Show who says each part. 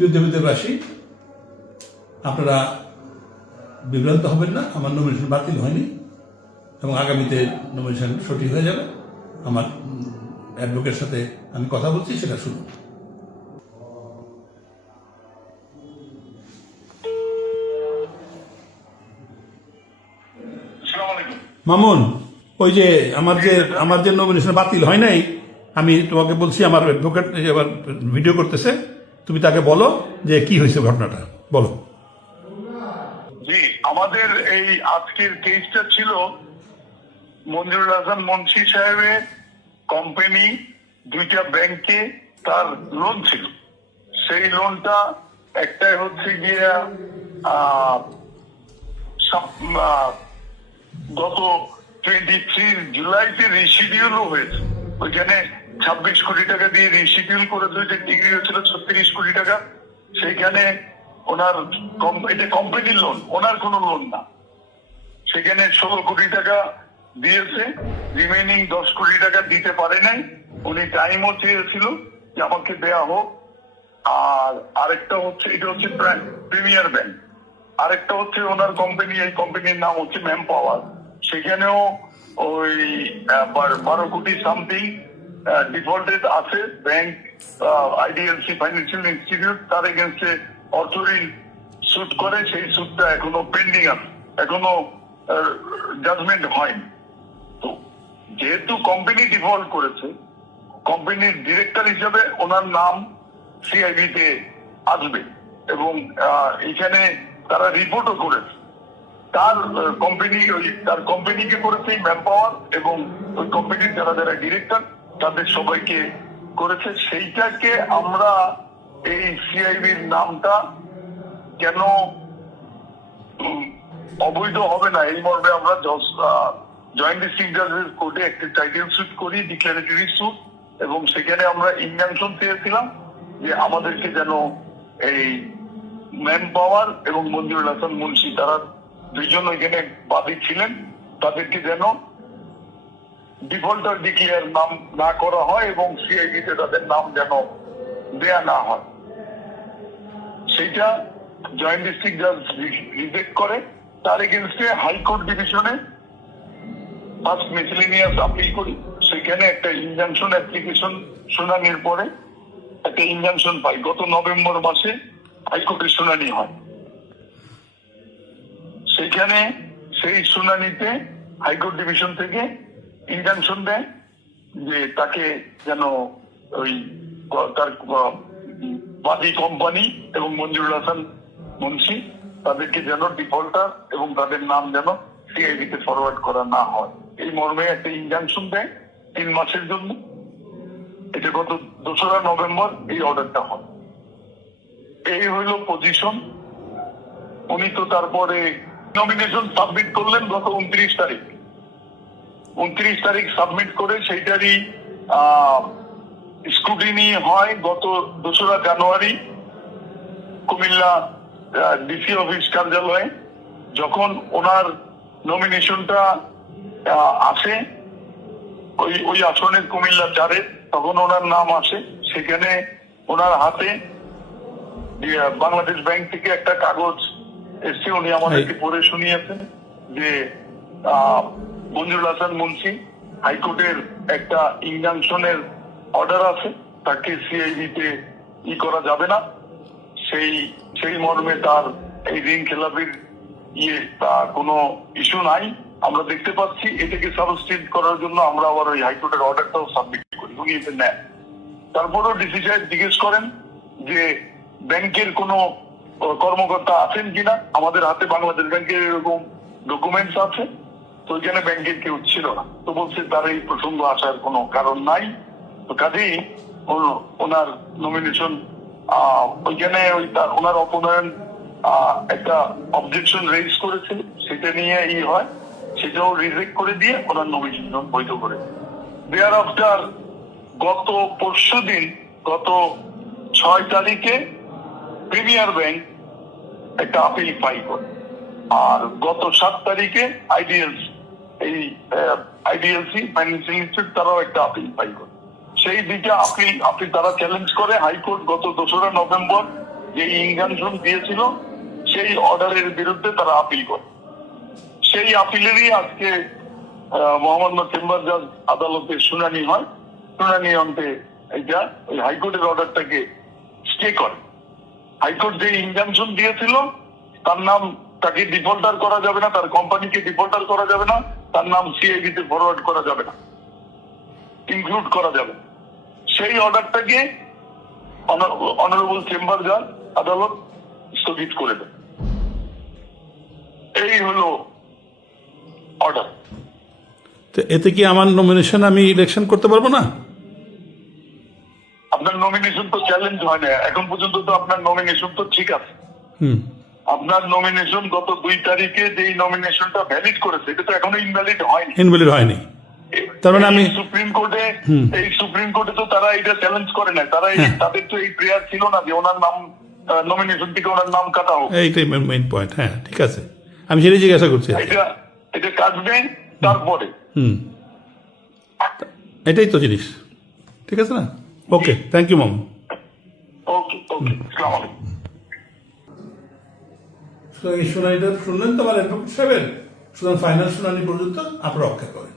Speaker 1: প্রিয় দেবদেবরাশি আপনারা বিভ্রান্ত হবেন না আমার নমিনেশন বাতিল হয়নি এবং আগামীতে নমিনেশন সঠিক হয়ে যাবে। আমার অ্যাডভোকেটের সাথে আমি কথা বলছি সেটা শুনুন। মামুন ওই যে আমার যে আমার যে নমিনেশন বাতিল হয় নাই আমি তোমাকে বলছি আমার অ্যাডভোকেট এবার ভিডিও করতেছে। তুমি তাকে বলো যে কি হয়েছে ঘটনাটা। বলো।
Speaker 2: জি, আমাদের এই আজকের কেসটা ছিল মঞ্জুরুল হাসান মুন্সি সাহেবের কোম্পানি দুইটা ব্যাংকে তার লোন ছিল। সেই লোনটা একটাই হচ্ছে গিয়া গত টোয়েন্টি থ্রি জুলাইতে রিশিডিউলও হয়েছে। ওইখানে ছাব্বিশ কোটি টাকা দিয়ে রিশিডিউল ওই যে ডিগ্রি হয়েছিল ছত্রিশ কোটি টাকা। সেইখানে ওনার এটা কোম্পানির লোন ওনার কোনো লোন না। সেখানে ষোলো কোটি টাকা দিয়েছে রিমেনিং দশ কোটি টাকা দিতে পারে নাই। উনি টাইমও চেয়েছিল যে আমাকে দেয়া হোক। আর আরেকটা হচ্ছে, এটা হচ্ছে প্রিমিয়ার ব্যাংক আরেকটা হচ্ছে ওনার কোম্পানি এই কোম্পানির নাম হচ্ছে ম্যাম পাওয়ার সেখানেও ওই বারো কোটি সামথিং ডিফল্টেড আছে ব্যাংক আইডিএলসি ফাইন্যান্সিয়াল ইনস্টিটিউট তার এগেনস্টে অর্থ ঋণ সুদ করে, সেই সুদটা এখনও পেন্ডিং আছে, এখনও জাজমেন্ট হয়নি। তো যেহেতু কোম্পানি ডিফল্ট করেছে কোম্পানির ডিরেক্টর হিসেবে ওনার নাম সিআইবি তে আসবে এবং এখানে তারা রিপোর্টও করেছে। তার কোম্পানি ওই, তার কোম্পানিকে করেছে ম্যান পাওয়ার এবং ওই কোম্পানির যারা যারা ডিরেক্টর তাদের সবাইকে করেছে। সেইটাকে আমরা এই সিআইবির নামটা কেন অবৈধ হবে না? এই মর্মে আমরা জয়েন্ট ডিস্ট্রিক্ট জাজের কোর্টে একটি টাইটেল সুট করি ডিক্লারেটরি সুট এবং সেখানে আমরা ইনজাংশন পেয়েছিলাম যে আমাদেরকে যেন এই ম্যান পাওয়ার এবং মঞ্জুরুল হাসান মুন্সি, তারা দুইজন ওইখানে বাদী ছিলেন, তাদেরকে যেন ডিফল্টার ডিক্লেয়ার নাম না করা হয় এবং সিআইডিতে তাদের নাম যেন দেয়া না হয়। সেইটা জয়েন্ট ডিস্ট্রিক্ট জাজ রিজেক্ট করে। তার এগেনস্টে হাইকোর্ট ডিভিশনে ফার্স্ট মিসলিনিয়াস আপিল করি। সেখানে একটা ইনজাংশন অ্যাপ্লিকেশন শুনানির পরে একটা ইনজাংশন পাই। গত নভেম্বর মাসে হাইকোর্টের শুনানি হয়। সেইখানে সেই শুনানিতে হাইকোর্ট ডিভিশন থেকে ইনজাংশন দেয় যে তাকে যেন ওই তার বাদী কোম্পানি এবং মঞ্জুরুল হাসান মুন্সি তাদেরকে যেন ডিফল্টার এবং তাদের নাম যেন সিআইডি তে ফরওয়ার্ড করা না হয়। এই মর্মে একটা ইনজাংশন দেয় তিন মাসের জন্য। এটা গত দোসরা নভেম্বর এই অর্ডারটা হয়। এই হইল পজিশন উনি তো তারপরে নমিনেশন সাবমিট করলেন গত উনত্রিশ তারিখ। উনত্রিশ তারিখ সাবমিট করে সেইটারই স্ক্রুটিনি হয় গত দোসরা জানুয়ারি কুমিল্লা ডিসি অফিস কার্যালয়ে। যখন ওনার নমিনেশনটা আসে ওই ওই আসনের কুমিল্লা চারে তখন ওনার নাম আসে। সেখানে ওনার হাতে যে বাংলাদেশ ব্যাংক থেকে একটা কাগজ এসছে উনি আমাদেরকে পড়ে শুনিয়েছেন যে মঞ্জুরুল হাসান মুন্সি, হাইকোর্টের একটা ইনজাংশনের অর্ডার আছে, তাকে সিআইডি তে ই করা যাবে না। সেই সেই মর্মে তার এই ঋণ খেলাপির ইয়ে তা কোনো ইস্যু নাই। আমরা দেখতে পাচ্ছি, এটাকে সাবস্টিট করার জন্য আমরা আবার ওই হাইকোর্টের অর্ডারটাও সাবমিট করি, উনি এটা নেন। তারপরেও ডিসি সাহেব জিজ্ঞেস করেন যে, ব্যাংকের কোনো কর্মকর্তা আছেন কিনা? আমাদের হাতে বাংলাদেশ ব্যাংকের এরকম ডকুমেন্টস আছে। তো ওইখানে ব্যাংকের কেউ ছিল না। তো বলছে, তার এই প্রসঙ্গ আসার কোনো কারণ নাই। তো কাজেই ওনার নমিনেশন ওইখানে ওই তার- ওনার অপনয়ন একটা অবজেকশন রেজ করেছে। সেটা নিয়ে ই হয়। সেটাও রিজেক্ট করে দিয়ে ওনার নমিনেশন বৈধ করে। দেয়ার আফটার গত পরশু দিন, গত ছয় তারিখে প্রিমিয়ার ব্যাংক একটা আপিল ফাইল করে। আর গত সাত তারিখে আইডিএলসি এই আইডিএলসি তারাও একটা আপিল ফাইল করে। সেই দুইটা আপিল আপিল তারা চ্যালেঞ্জ করে হাইকোর্ট গত দোসরা নভেম্বর যে ইনজাংশন দিয়েছিল, সেই অর্ডারের বিরুদ্ধে তারা আপিল করে। সেই আপিলেরই আজকে মহামান্য চেম্বার জাজ আদালতে শুনানি হয়। শুনানি অন্তে এটা ওই হাইকোর্টের অর্ডারটাকে স্টে করে। হাইকোর্ট যে ইনজাংশন দিয়েছিল, তার নাম তাকে ডিফল্টার করা যাবে না, তার কোম্পানিকে ডিফল্টার করা যাবে না। তার নাম সিআইবি তে ফরওয়ার্ড করা যাবে না। ইনক্লুড করা যাবে। সেই অর্ডারটাকে অনারেবল চেম্বার জাজ আদালত স্থগিত করে দেয় এই হলো অর্ডার
Speaker 1: তো এতে কি আমার নমিনেশন আমি ইলেকশন করতে পারব না?
Speaker 2: আপনার নমিনেশন তো চ্যালেঞ্জ হয় না। এখন পর্যন্ত তো আপনার নমিনেশন তো ঠিক আছে।
Speaker 1: হুম।
Speaker 2: আপনার নমিনেশন গত দুই তারিখে যেই নমিনেশনটা ভ্যালিড করেছে এটা তো এখনও ইনভ্যালিড হয়নি।
Speaker 1: ইনভ্যালিড হয়নি। তার মানে আমি-
Speaker 2: সুপ্রিম কোর্টে এই সুপ্রিম কোর্টে তো তারা এটা চ্যালেঞ্জ করে না তারা
Speaker 1: হ্যাঁ।
Speaker 2: তাদের তো এই প্রেয়ার ছিল না যে ওনার নাম নমিনেশন থেকে ওনার নাম কাটা হোক।
Speaker 1: এইটাই মেইন পয়েন্ট হ্যাঁ ঠিক আছে। আমি সেটাই জিজ্ঞাসা করছি
Speaker 2: এটা এটা কাটবে তারপরে।
Speaker 1: হুম। এটাই তো জিনিস। ঠিক আছে না? ওকে থ্যাংক ইউ মাম
Speaker 2: ওকে ওকে আসসালামু আলাইকুম।
Speaker 1: সুতরাং এই শুনানিটা শুনলেন তো আমার অ্যাডভোকেট সাহেবের সুতরাং ফাইনাল শুনানি পর্যন্ত আপনারা অপেক্ষা করেন।